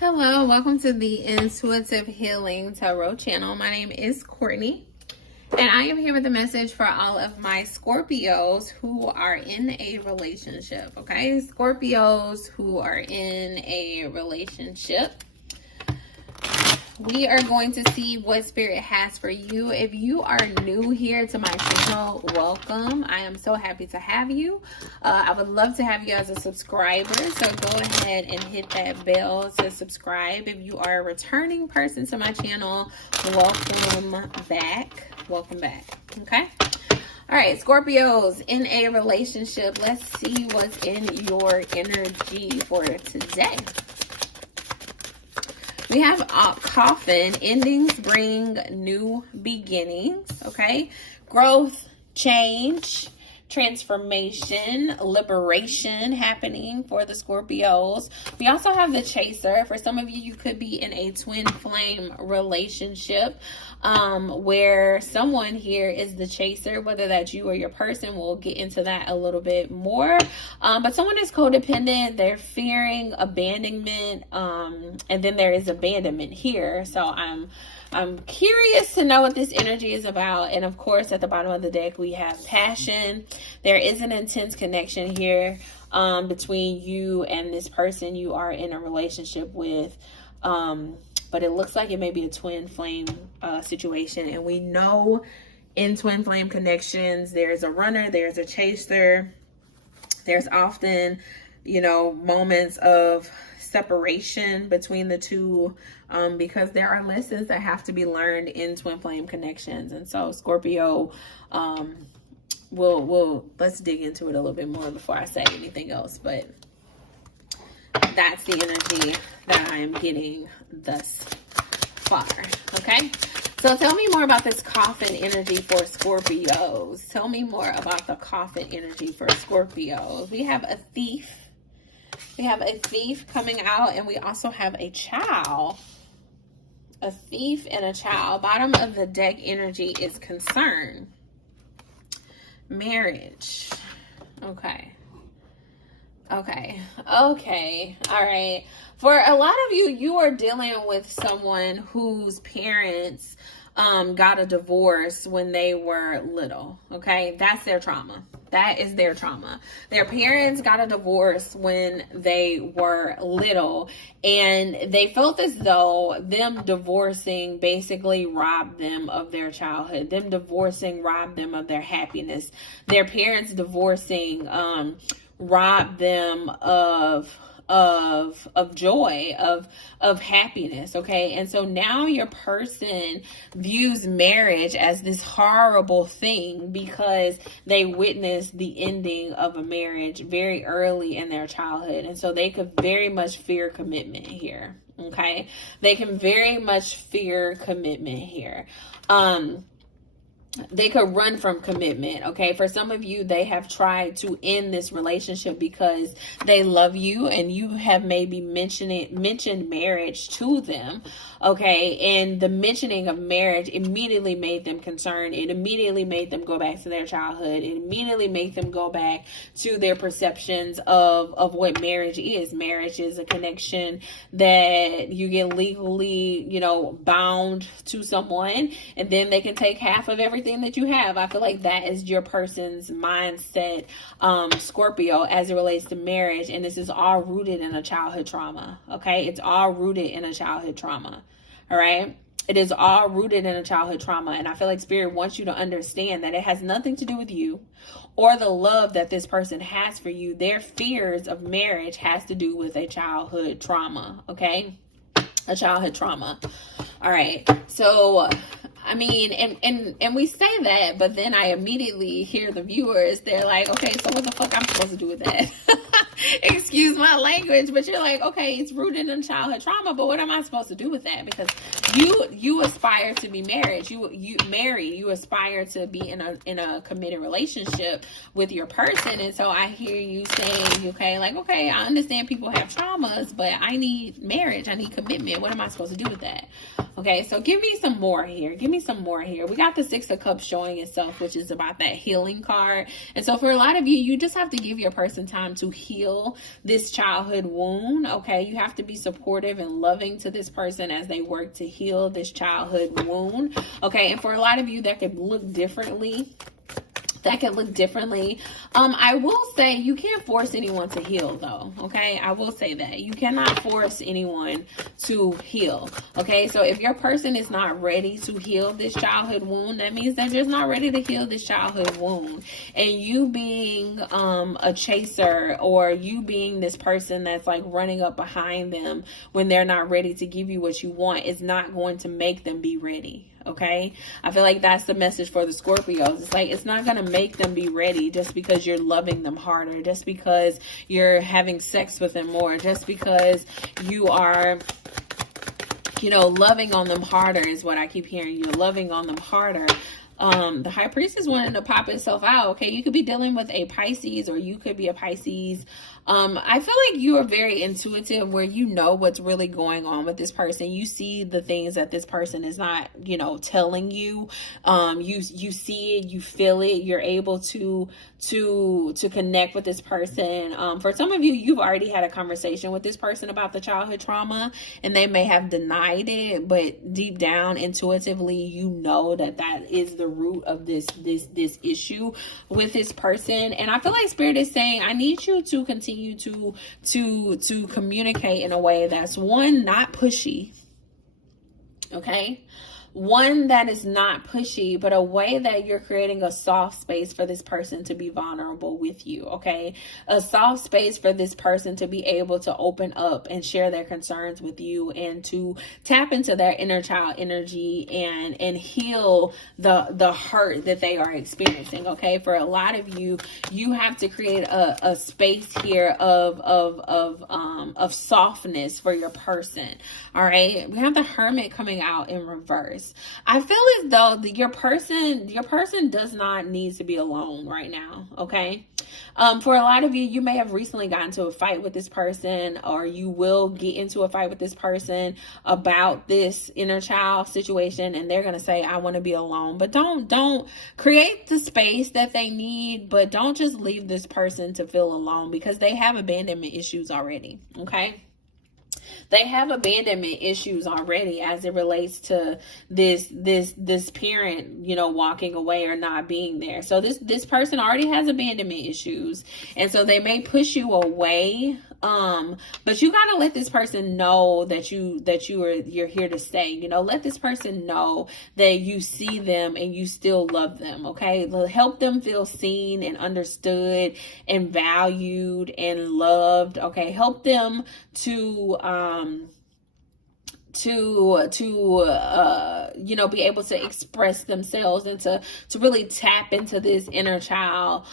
Hello, welcome to the Intuitive Healing Tarot channel. My name is Courtney, and I am here with a message for all of my Scorpios who are in a relationship, okay? Scorpios who are in a relationship. We are going to see what Spirit has for you. If you are new here to my channel, welcome. I am so happy to have you. I would love to have you as a subscriber, so go ahead and hit that bell to subscribe. If you are a returning person to my channel, welcome back. Welcome back, okay? All right, Scorpios in a relationship. Let's see what's in your energy for today. We have a coffin. Endings bring new beginnings, okay? Growth, change, transformation, liberation happening for the Scorpios. We also have the chaser. For some of you, you could be in a twin flame relationship where someone here is the chaser, whether that's you or your person. We'll get into that a little bit more. But someone is codependent. They're fearing abandonment. And then there is abandonment here. So I'm curious to know what this energy is about. And of course, at the bottom of the deck, we have passion. There is an intense connection here between you and this person you are in a relationship with. But it looks like it may be a twin flame situation. And we know in twin flame connections, there's a runner, there's a chaser. There's often, moments of separation between the two because there are lessons that have to be learned in twin flame connections. And so Scorpio, let's dig into it a little bit more before I say anything else, but that's the energy that I am getting thus far. Okay, so tell me more about this coffin energy for Scorpios. Tell me more about the coffin energy for Scorpios. We have a thief. We have a thief coming out, and we also have a child. A thief and a child. Bottom of the deck energy is concern. Marriage. Okay. All right. For a lot of you, you are dealing with someone whose parents got a divorce when they were little. Okay, that's their trauma. That is their trauma. Their parents got a divorce when they were little, and they felt as though them divorcing basically robbed them of their childhood. Them divorcing robbed them of their happiness. Their parents divorcing robbed them of joy, of happiness. Okay, and so now your person views marriage as this horrible thing because they witnessed the ending of a marriage very early in their childhood, and so they could very much fear commitment here. Okay, they can very much fear commitment here. They could run from commitment. Okay, for some of you, they have tried to end this relationship because they love you, and you have maybe mentioned marriage to them. Okay, and the mentioning of marriage immediately made them concerned. It immediately made them go back to their childhood. It immediately made them go back to their perceptions of what marriage is. Marriage is a connection that you get legally, bound to someone, and then they can take half of everything that you have. I feel like that is your person's mindset, Scorpio, as it relates to marriage. And this is all rooted in a childhood trauma. Okay, it's all rooted in a childhood trauma. All right, it is all rooted in a childhood trauma. And I feel like Spirit wants you to understand that it has nothing to do with you or the love that this person has for you. Their fears of marriage has to do with a childhood trauma. Okay, a childhood trauma. All right, so I mean, and we say that, but then I immediately hear the viewers, they're like, okay, so what the fuck I'm supposed to do with that? Excuse my language, but you're like, okay, it's rooted in childhood trauma, but what am I supposed to do with that? Because you aspire to be married, you aspire to be in a committed relationship with your person. And so I hear you saying, okay, I understand people have traumas, but I need marriage, I need commitment. What am I supposed to do with that? Okay, so give me some more here. Give me some more here. We got the Six of Cups showing itself, which is about that healing card. And so for a lot of you, you just have to give your person time to heal this childhood wound. Okay, you have to be supportive and loving to this person as they work to heal this childhood wound. Okay, and for a lot of you, that could look differently. I will say you can't force anyone to heal, though. Okay, I will say that you cannot force anyone to heal. Okay, so if your person is not ready to heal this childhood wound, that means they're just not ready to heal this childhood wound. And you being a chaser, or you being this person that's like running up behind them when they're not ready to give you what you want, is not going to make them be ready. Okay, I feel like that's the message for the Scorpios. It's like, it's not going to make them be ready just because you're loving them harder, just because you're having sex with them more, just because you are, you know, loving on them harder is what I keep hearing. You're loving on them harder. The High Priestess wanted to pop itself out. Okay, you could be dealing with a Pisces, or you could be a Pisces. I feel like you are very intuitive, where you know what's really going on with this person. You see the things that this person is not, you know, telling you. You see it, you feel it. You're able to connect with this person. For some of you, you've already had a conversation with this person about the childhood trauma, and they may have denied it, but deep down, intuitively, you know that that is the root of this issue with this person. And I feel like Spirit is saying, I need you to continue to communicate in a way that's, one, not pushy. Okay, one that is not pushy, but a way that you're creating a soft space for this person to be vulnerable with you. Okay, a soft space for this person to be able to open up and share their concerns with you, and to tap into their inner child energy and heal the hurt that they are experiencing. Okay, for a lot of you, you have to create a space here of softness for your person. All right, we have the Hermit coming out in reverse. I feel as though your person does not need to be alone right now. Okay. For a lot of you, you may have recently gotten into a fight with this person, or you will get into a fight with this person about this inner child situation, and they're going to say, I want to be alone. But don't create the space that they need, but don't just leave this person to feel alone, because they have abandonment issues already. Okay. They have abandonment issues already as it relates to this parent, you know, walking away or not being there. So this person already has abandonment issues, and so they may push you away. But you gotta let this person know that you're here to stay. You know, let this person know that you see them and you still love them. Okay, help them feel seen and understood and valued and loved. Okay, help them to you know, be able to express themselves and to really tap into this inner child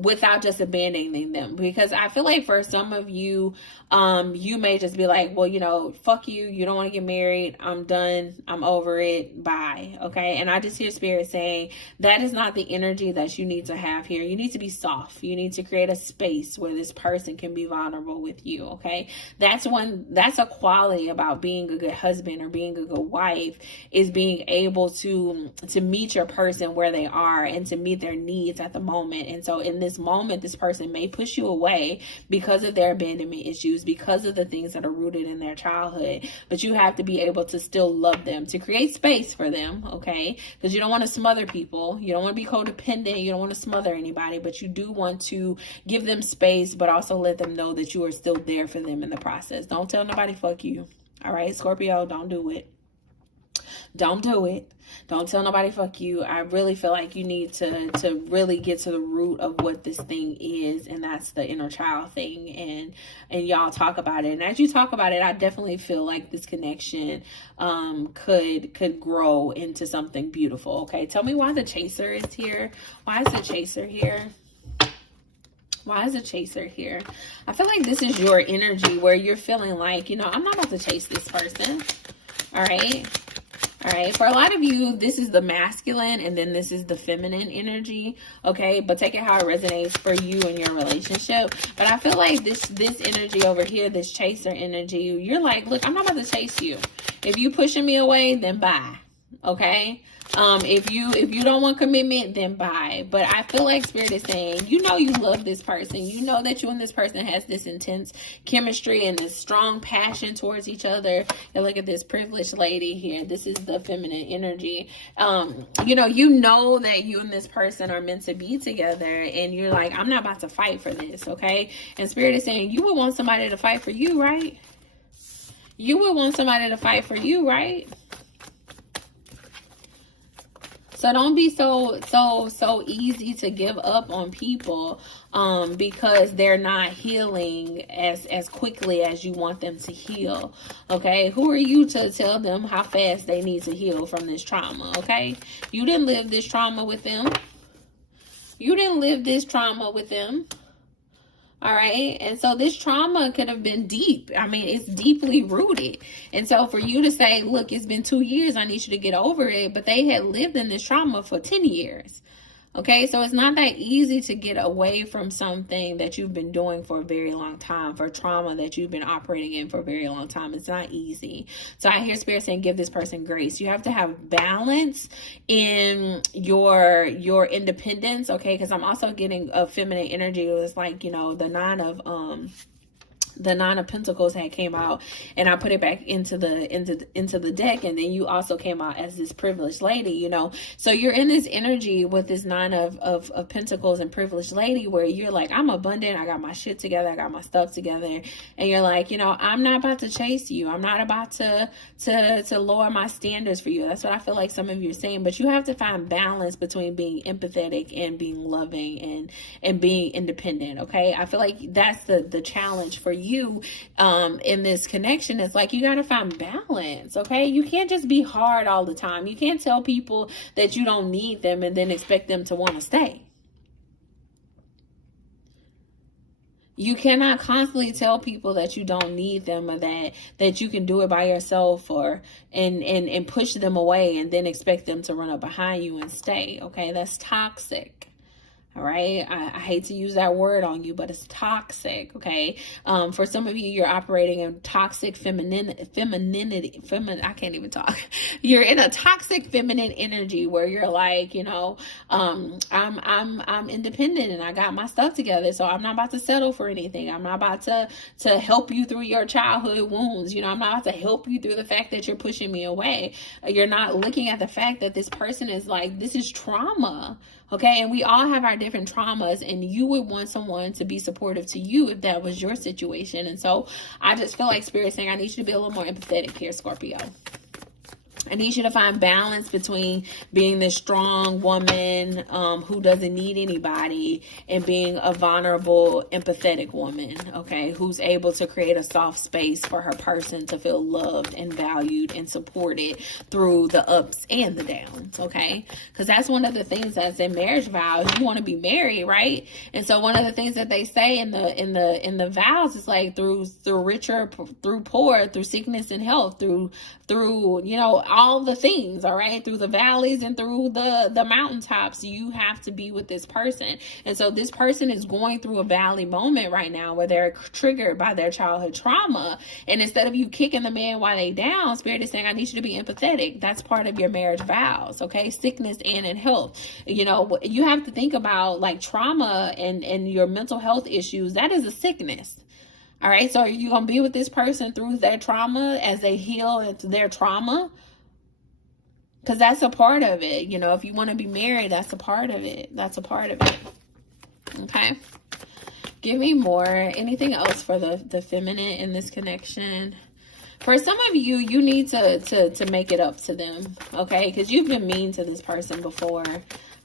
without just abandoning them. Because I feel like for some of you, you may just be like, well, you know, fuck you, you don't want to get married, I'm done, I'm over it, bye. Okay, and I just hear Spirit saying that is not the energy that you need to have here. You need to be soft. You need to create a space where this person can be vulnerable with you. Okay, that's a quality about being a good husband or being a good wife, is being able to meet your person where they are and to meet their needs at the moment. And so in this moment, this person may push you away because of their abandonment issues, because of the things that are rooted in their childhood, but you have to be able to still love them, to create space for them. Okay, because you don't want to smother people, you don't want to be codependent, you don't want to smother anybody, but you do want to give them space, but also let them know that you are still there for them in the process. Don't tell nobody fuck you. All right, Scorpio, don't do it. Don't do it. Don't tell nobody fuck you. I really feel like you need to really get to the root of what this thing is, and that's the inner child thing, and y'all talk about it. And as you talk about it, I definitely feel like this connection could grow into something beautiful. Okay, tell me why the Chaser is here. Why is the Chaser here? Why is a Chaser here? I feel like this is your energy where you're feeling like, you know, I'm not about to chase this person. All right. All right. For a lot of you, this is the masculine and then this is the feminine energy. Okay. But take it how it resonates for you and your relationship. But I feel like this energy over here, this Chaser energy, you're like, look, I'm not about to chase you. If you pushing me away, then bye. Okay? If you don't want commitment, then bye. But I feel like Spirit is saying, you know, you love this person. You know that you and this person has this intense chemistry and this strong passion towards each other. And look at this privileged lady here. This is the feminine energy. You know that you and this person are meant to be together, and you're like, I'm not about to fight for this, okay? And Spirit is saying, you would want somebody to fight for you, right? You would want somebody to fight for you, right? So don't be so easy to give up on people because they're not healing as quickly as you want them to heal. Okay? Who are you to tell them how fast they need to heal from this trauma? Okay? You didn't live this trauma with them. You didn't live this trauma with them. All right. And so this trauma could have been deep. I mean, it's deeply rooted. And so for you to say, look, it's been 2 years, I need you to get over it. But they had lived in this trauma for 10 years. Okay, so it's not that easy to get away from something that you've been doing for a very long time, for trauma that you've been operating in for a very long time. It's not easy. So I hear Spirit saying, give this person grace. You have to have balance in your independence, okay? Because I'm also getting a feminine energy. It was like, the Nine of Pentacles had came out, and I put it back into the deck, and then you also came out as this privileged lady, so you're in this energy with this Nine of Pentacles and privileged lady, where you're like, I'm abundant, I got my shit together, I got my stuff together, and you're like, I'm not about to chase you, I'm not about to lower my standards for you. That's what I feel like some of you are saying. But you have to find balance between being empathetic and being loving and being independent. Okay, I feel like that's the challenge for you in this connection. It's like you got to find balance. Okay, you can't just be hard all the time. You can't tell people that you don't need them and then expect them to want to stay. You cannot constantly tell people that you don't need them, or that you can do it by yourself, or and push them away and then expect them to run up behind you and stay. Okay, that's toxic. All right. I hate to use that word on you, but it's toxic. Okay. For some of you, you're operating in toxic femininity. I can't even talk. You're in a toxic feminine energy where you're like, I'm independent and I got my stuff together. So I'm not about to settle for anything. I'm not about to help you through your childhood wounds. I'm not about to help you through the fact that you're pushing me away. You're not looking at the fact that this person is like, this is trauma. Okay, and we all have our different traumas, and you would want someone to be supportive to you if that was your situation. And so I just feel like Spirit saying, I need you to be a little more empathetic here, Scorpio. I need you to find balance between being this strong woman who doesn't need anybody and being a vulnerable, empathetic woman, okay, who's able to create a soft space for her person to feel loved and valued and supported through the ups and the downs, okay? Because that's one of the things that's in marriage vows. You want to be married, right? And so one of the things that they say in the vows is like through rich or through poor, through sickness and health, through all the things, all right, through the valleys and through the mountaintops, you have to be with this person. And so this person is going through a valley moment right now where they're triggered by their childhood trauma. And instead of you kicking the man while they down, Spirit is saying, I need you to be empathetic. That's part of your marriage vows, okay? Sickness and in health. You have to think about like trauma and your mental health issues. That is a sickness. All right, so are you going to be with this person through their trauma as they heal into their trauma? Because that's a part of it. If you want to be married, that's a part of it. That's a part of it. Okay. Give me more. Anything else for the feminine in this connection? For some of you, you need to make it up to them. Okay. Because you've been mean to this person before.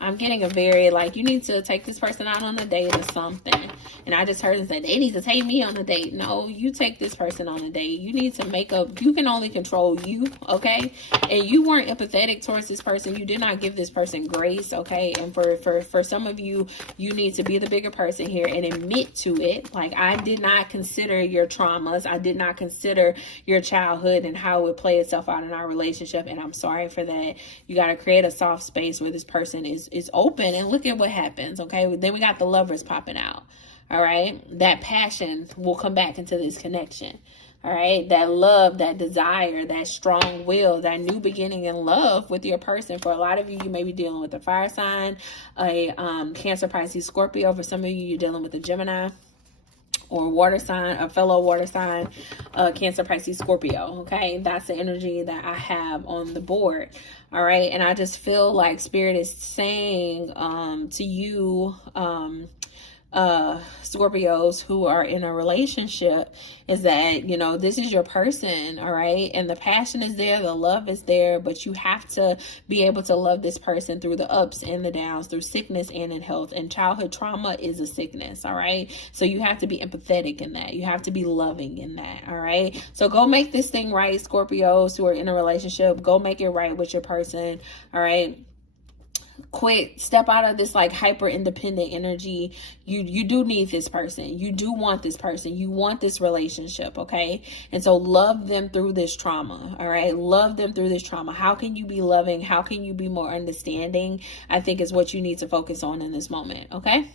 I'm getting a very, you need to take this person out on a date or something. And I just heard them say, they need to take me on a date. No, you take this person on a date. You need to make up. You can only control you, okay? And you weren't empathetic towards this person. You did not give this person grace, okay? And for some of you, you need to be the bigger person here and admit to it. Like, I did not consider your traumas. I did not consider your childhood and how it would play itself out in our relationship. And I'm sorry for that. You got to create a soft space where this person is open, and look at what happens. Okay, then we got the lovers popping out. All right, that passion will come back into this connection. All right, that love, that desire, that strong will, that new beginning in love with your person. For a lot of you, you may be dealing with a fire sign, a Cancer, Pisces, Scorpio. For some of you, you're dealing with a Gemini or water sign, a fellow water sign, Cancer, Pisces, Scorpio. Okay, that's the energy that I have on the board. All right, and I just feel like Spirit is saying to you, Scorpios who are in a relationship, is that, you know, this is your person. All right, and the passion is there, the love is there, but you have to be able to love this person through the ups and the downs, through sickness and in health. And childhood trauma is a sickness. All right, so you have to be empathetic in that, you have to be loving in that. All right, so go make this thing right, Scorpios who are in a relationship. Go make it right with your person. All right, quit, step out of this like hyper independent energy. You do need this person, you do want this person, you want this relationship. Okay, and so love them through this trauma. All right, love them through this trauma. How can you be loving? How can you be more understanding? I think is what you need to focus on in this moment. Okay.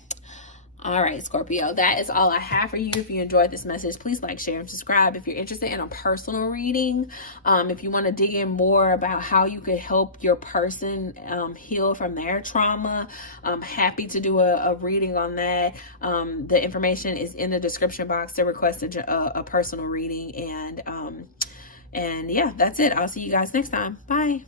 All right, Scorpio, that is all I have for you. If you enjoyed this message, please like, share, and subscribe. If you're interested in a personal reading, if you want to dig in more about how you could help your person heal from their trauma, I'm happy to do a reading on that. The information is in the description box to request a personal reading. And yeah, that's it. I'll see you guys next time. Bye.